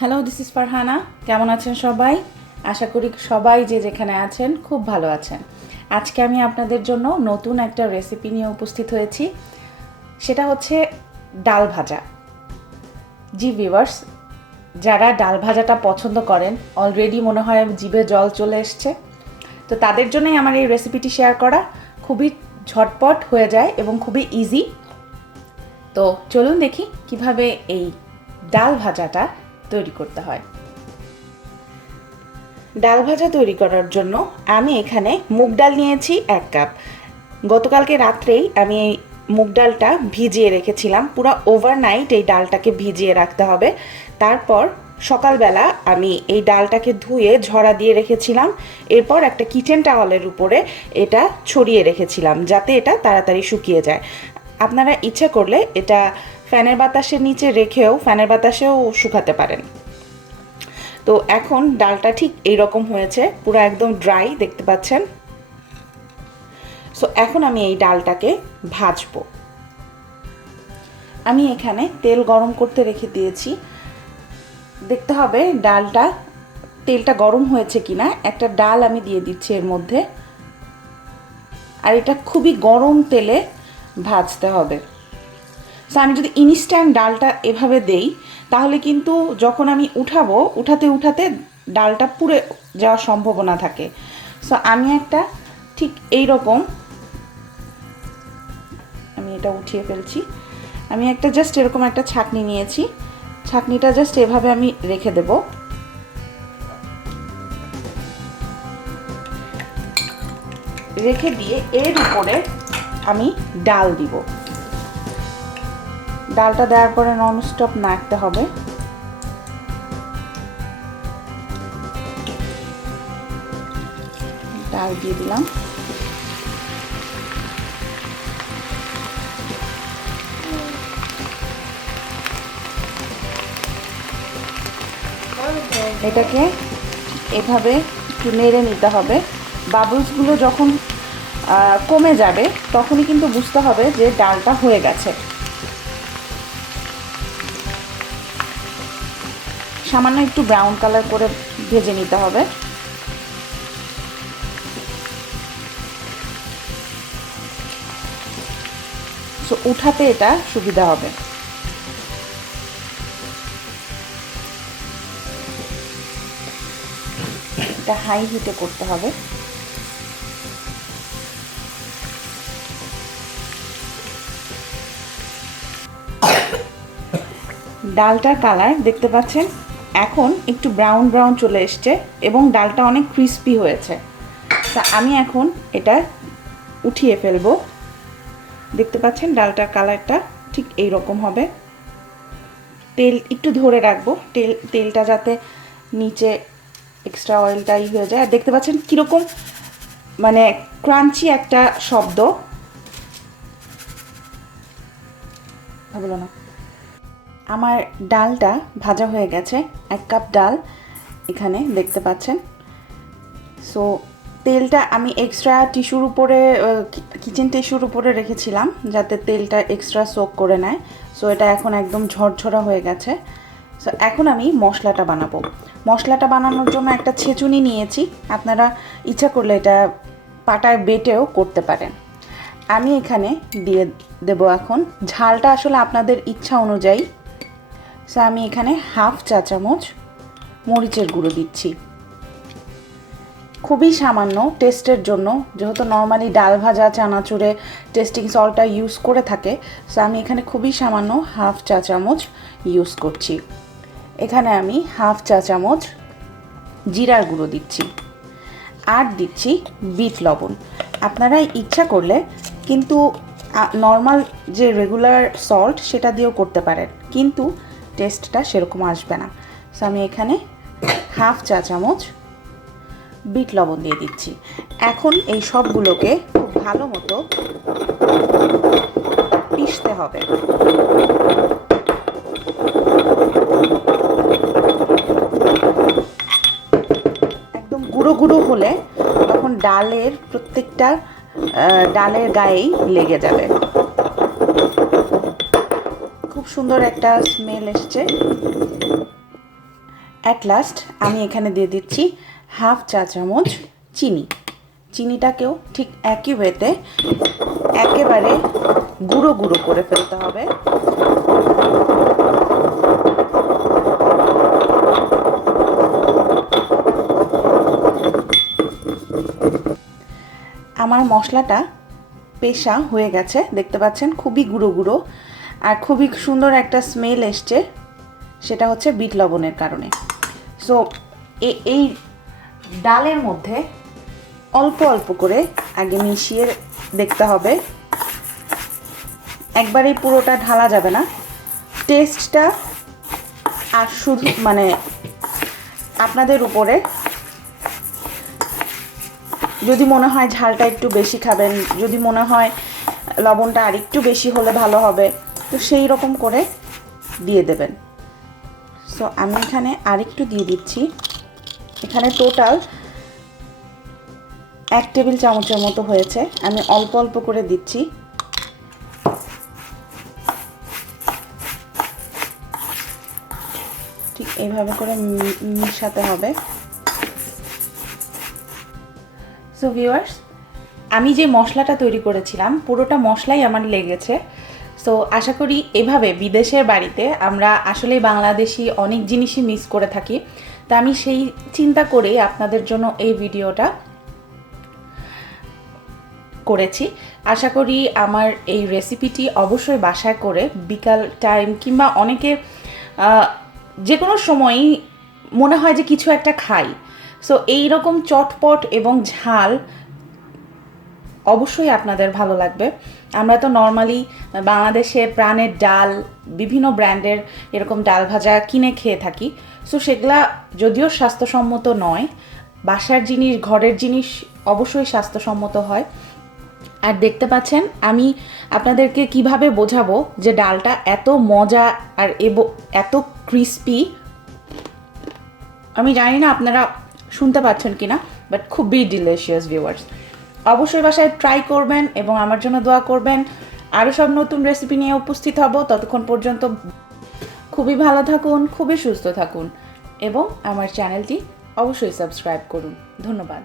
Hello this is Farhana কেমন আছেন সবাই? আশা করি সবাই যে যেখানে আছেন খুব ভালো আছেন। আজকে আমি আপনাদের জন্য নতুন একটা রেসিপি নিয়ে উপস্থিত হয়েছি। সেটা হচ্ছে ডাল ভাজা। জি ভিভার্স যারা ডাল ভাজাটা পছন্দ করেন অলরেডি মনে হয় জিভে জল চলে এসছে। তো তাদের জন্যই আমার এই রেসিপিটি শেয়ার করা। খুবই ঝটপট হয়ে যায় এবং খুবই ইজি তো চলুন দেখি কীভাবে এই ডাল ভাজাটা তৈরি করতে হয়। ডাল ভাজা তৈরি করার জন্য আমি এখানে মুগ ডাল নিয়েছি এক কাপ। গতকালকে রাত্রেই আমি এই মুগ ডালটা ভিজিয়ে রেখেছিলাম। পুরো ওভারনাইট এই ডালটাকে ভিজিয়ে রাখতে হবে। তারপর সকালবেলা আমি এই ডালটাকে ধুয়ে ঝরা দিয়ে রেখেছিলাম। এরপর একটা কিচেন টাওয়ালের উপরে এটা ছড়িয়ে রেখেছিলাম যাতে এটা তাড়াতাড়ি শুকিয়ে যায়। আপনারা ইচ্ছে করলে এটা ফ্যানের বাতাসের নিচে রেখেও ফ্যানের বাতাসেও শুকাতে পারেন। তো এখন ডালটা ঠিক এই রকম হয়েছে, পুরো একদম ড্রাই দেখতে পাচ্ছেন। সো এখন আমি এই ডালটাকে ভাজবো। আমি এখানে তেল গরম করতে রেখে দিয়েছি। দেখতে হবে ডালটা, তেলটা গরম হয়েছে কিনা। একটা ডাল আমি দিয়ে দিচ্ছি এর মধ্যে। আর এটা খুবই গরম তেলে ভাজতে হবে। সো আমি যদি ইনস্ট্যান্ট ডালটা এভাবে দেই, তাহলে কিন্তু যখন আমি উঠাবো, উঠাতে উঠাতে ডালটা পুড়ে যাওয়ার সম্ভাবনা থাকে। সো আমি একটা ঠিক এই রকম আমি এটা উঠিয়ে ফেলছি। আমি একটা জাস্ট এরকম একটা ছাকনি নিয়েছি। ছাকনিটা জাস্ট এভাবে আমি রেখে দেব। রেখে দিয়ে এর উপরে আমি ডাল দিব। ডালটা দেওয়ার পরে নন স্টপ নাড়তে হবে। ডাল দিয়ে দিলাম। এটাকে এভাবে একটু নেড়ে নিতে হবে। বাবলসগুলো যখন কমে যাবে, তখনই কিন্তু বুঝতে হবে যে ডালটা হয়ে গেছে। সামান্য একটু ব্রাউন কালার করে ভেজে নিতে হবে। সো উঠাতে এটা সুবিধা হবে। এটা হাই হিটে করতে হবে। ডালটার কালার দেখতে পাচ্ছেন? এখন একটু ব্রাউন ব্রাউন চলে এসছে এবং ডালটা অনেক ক্রিস্পি হয়েছে। তা আমি এখন এটা উঠিয়ে ফেলব। দেখতে পাচ্ছেন ডালটার কালারটা ঠিক এই রকম হবে। তেল একটু ধরে রাখব। তেল, তেলটা যাতে নিচে এক্সট্রা অয়েলটাই হয়ে যায়। আর দেখতে পাচ্ছেন কীরকম মানে ক্রাঞ্চি একটা শব্দ। ভাবলো না। আমার ডালটা ভাজা হয়ে গেছে, এক কাপ ডাল এখানে দেখতে পাচ্ছেন। সো তেলটা আমি এক্সট্রা টিস্যুর উপরে কিচেন টিস্যুর উপরে রেখেছিলাম যাতে তেলটা এক্সট্রা সোক করে নেয়। সো এটা এখন একদম ঝরঝরা হয়ে গেছে। সো এখন আমি মশলাটা বানাবো। মশলাটা বানানোর জন্য একটা ছেঁচুনি নিয়েছি। আপনারা ইচ্ছা করলে এটা পাটায় বেটেও করতে পারেন। আমি এখানে দিয়ে দেব এখন। ঝালটা আসলে আপনাদের ইচ্ছা অনুযায়ী সো আমি এখানে হাফ চা চামচ মরিচের গুঁড়ো দিচ্ছি। খুবই সামান্য টেস্টের জন্য, যেহেতু নর্মালি ডাল ভাজা, চানাচুরে টেস্টিং সল্টটা ইউজ করে থাকে সো আমি এখানে খুবই সামান্য হাফ চা চামচ ইউজ করছি। এখানে আমি হাফ চা চামচ জিরার গুঁড়ো দিচ্ছি আর দিচ্ছি বিট লবণ। আপনারা ইচ্ছা করলে কিন্তু নর্মাল যে রেগুলার সল্ট সেটা দিয়েও করতে পারেন। কিন্তু টেস্টটা সেরকম আসবে না। সো আমি এখানে হাফ চা চামচ বিট লবণ দিয়ে দিচ্ছি। এখন এই সবগুলোকে খুব ভালো মতো পিষতে হবে। একদম গুঁড়ো গুঁড়ো হলে তখন ডালের প্রত্যেকটা ডালের গায়েই লেগে যাবে। সুন্দর একটা স্মেল এসছে। অ্যাট লাস্ট আমি এখানে দিয়ে দিচ্ছি হাফ চা চামচ চিনি। চিনিটাকেও ঠিক একই ওয়েতে একেবারে গুঁড়ো গুঁড়ো করে ফেলতে হবে। আমার মশলাটা পেশা হয়ে গেছে, দেখতে পাচ্ছেন? খুবই গুঁড়ো গুঁড়ো। আর খুবই সুন্দর একটা স্মেল এসছে। সেটা হচ্ছে বিট লবণের কারণে। সো এই ডালের মধ্যে অল্প অল্প করে আগে মিশিয়ে দেখতে হবে। একবারেই পুরোটা ঢালা যাবে না। টেস্টটা আর শুধু মানে আপনাদের উপরে। যদি মনে হয় ঝালটা একটু বেশি খাবেন, যদি মনে হয় লবণটা আর একটু বেশি হলে ভালো হবে। তো সেই রকম করে দিয়ে দেবেন। সো আমি এখানে আরেকটু দিয়ে দিচ্ছি। এখানে টোটাল এক টেবিল চামচের মতো হয়েছে। আমি অল্প অল্প করে দিচ্ছি। ঠিক এইভাবে করে মিশাতে হবে। সো ভিউয়ার্স আমি যে মশলাটা তৈরি করেছিলাম, পুরোটা মশলাই আমার লেগেছে। সো আশা করি এভাবে বিদেশের বাড়িতে আমরা আসলে বাংলাদেশি অনেক জিনিসই মিস করে থাকি। তা আমি সেই চিন্তা করেই আপনাদের জন্য এই ভিডিওটা করেছি। আশা করি আমার এই রেসিপিটি অবশ্যই বাসায় করে বিকাল টাইম কিংবা অনেকে যে কোনো সময়ই মনে হয় যে কিছু একটা খাই। সো এই রকম চটপট এবং ঝাল অবশ্যই আপনাদের ভালো লাগবে। আমরা তো নর্মালি বাংলাদেশে প্রাণের ডাল, বিভিন্ন ব্র্যান্ডের এরকম ডাল ভাজা কিনে খেয়ে থাকি। সো সেগুলা যদিও স্বাস্থ্যসম্মত নয়, বাসার জিনিস, ঘরের জিনিস অবশ্যই স্বাস্থ্যসম্মত হয়। আর দেখতে পাচ্ছেন, আমি আপনাদেরকে কীভাবে বোঝাবো যে ডালটা এত মজা আর এব- এত ক্রিস্পি আমি জানি না আপনারা শুনতে পাচ্ছেন কিনা বাট খুবই ডিলিশিয়াস ভিউয়ার্স অবশ্যই বাসায় ট্রাই করবেন এবং আমার জন্য দোয়া করবেন। আরও সব নতুন রেসিপি নিয়ে উপস্থিত হব। ততক্ষণ পর্যন্ত খুবই ভালো থাকুন, খুবই সুস্থ থাকুন এবং আমার চ্যানেলটি অবশ্যই সাবস্ক্রাইব করুন। ধন্যবাদ।